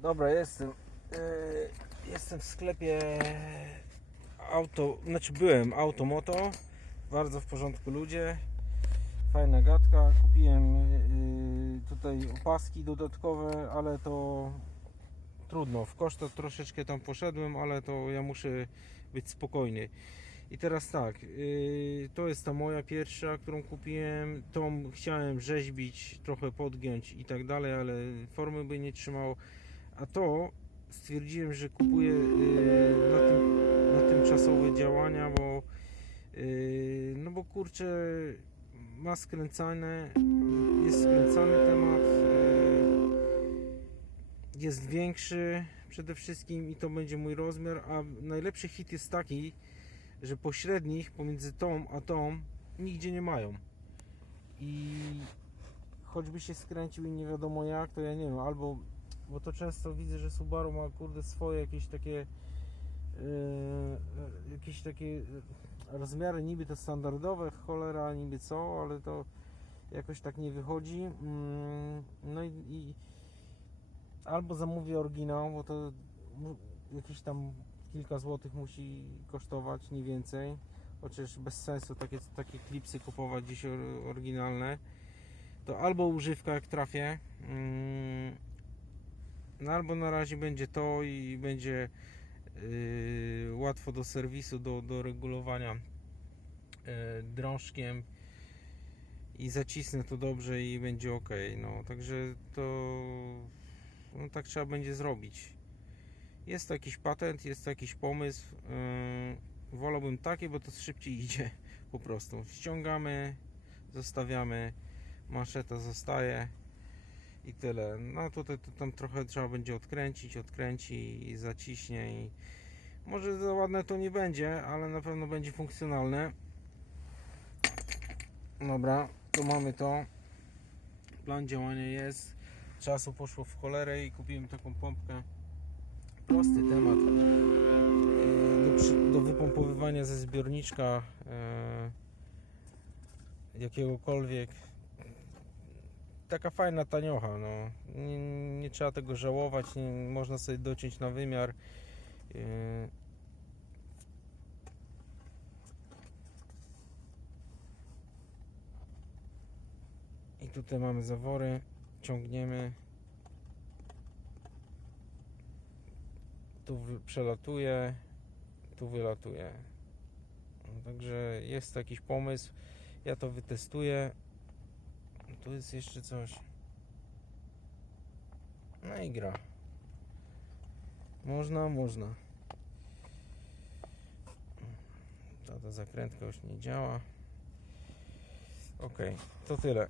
Dobra, jestem. Yy, jestem w sklepie auto, znaczy byłem Automoto. Bardzo w porządku ludzie. Fajna gadka. Kupiłem yy, tutaj opaski dodatkowe, ale to trudno. W koszta troszeczkę tam poszedłem, ale to ja muszę być spokojny. I teraz tak, yy, to jest ta moja pierwsza, którą kupiłem. Tą chciałem rzeźbić, trochę podgiąć i tak dalej, ale formy by nie trzymało. A to stwierdziłem, że kupuję yy, na, tym, na tymczasowe działania, bo yy, no bo kurczę ma skręcane, jest skręcany temat, yy, jest większy przede wszystkim i to będzie mój rozmiar, a najlepszy hit jest taki, że pośrednich pomiędzy tą a tą nigdzie nie mają. I choćby się skręcił i nie wiadomo jak, to ja nie wiem, albo bo to często widzę, że Subaru ma kurde swoje jakieś takie yy, yy, jakieś takie yy, rozmiary niby to standardowe, cholera niby co, ale to jakoś tak nie wychodzi. Mm, no i, i albo zamówię oryginał, bo to jakieś tam kilka złotych musi kosztować, nie więcej. Chociaż bez sensu takie, takie klipsy kupować dziś or- oryginalne. To albo używka jak trafię. No albo na razie będzie to i będzie yy, łatwo do serwisu, do, do regulowania yy, drążkiem i zacisnę to dobrze i będzie ok. No, także to no, tak trzeba będzie zrobić. Jest to jakiś patent, jest to jakiś pomysł. Yy, wolałbym takie, bo to szybciej idzie po prostu. Ściągamy, zostawiamy, maszeta zostaje i tyle. No tutaj to tam trochę trzeba będzie odkręcić, odkręci i zaciśnie i może za ładne to nie będzie, ale na pewno będzie funkcjonalne. Dobra, tu mamy to. Plan działania jest. Czasu poszło w cholerę i kupiłem taką pompkę. Prosty temat. Yy, Do, do wypompowywania ze zbiorniczka yy, jakiegokolwiek taka fajna taniocha, no. Nie, nie trzeba tego żałować, nie, można sobie dociąć na wymiar. Yy. I tutaj mamy zawory, ciągniemy. Tu przelatuje, tu wylatuje. No, Także jest jakiś pomysł. Ja to wytestuję. Tu jest jeszcze coś. No i gra. Można, można. Ta, ta zakrętka już nie działa. Ok, to tyle.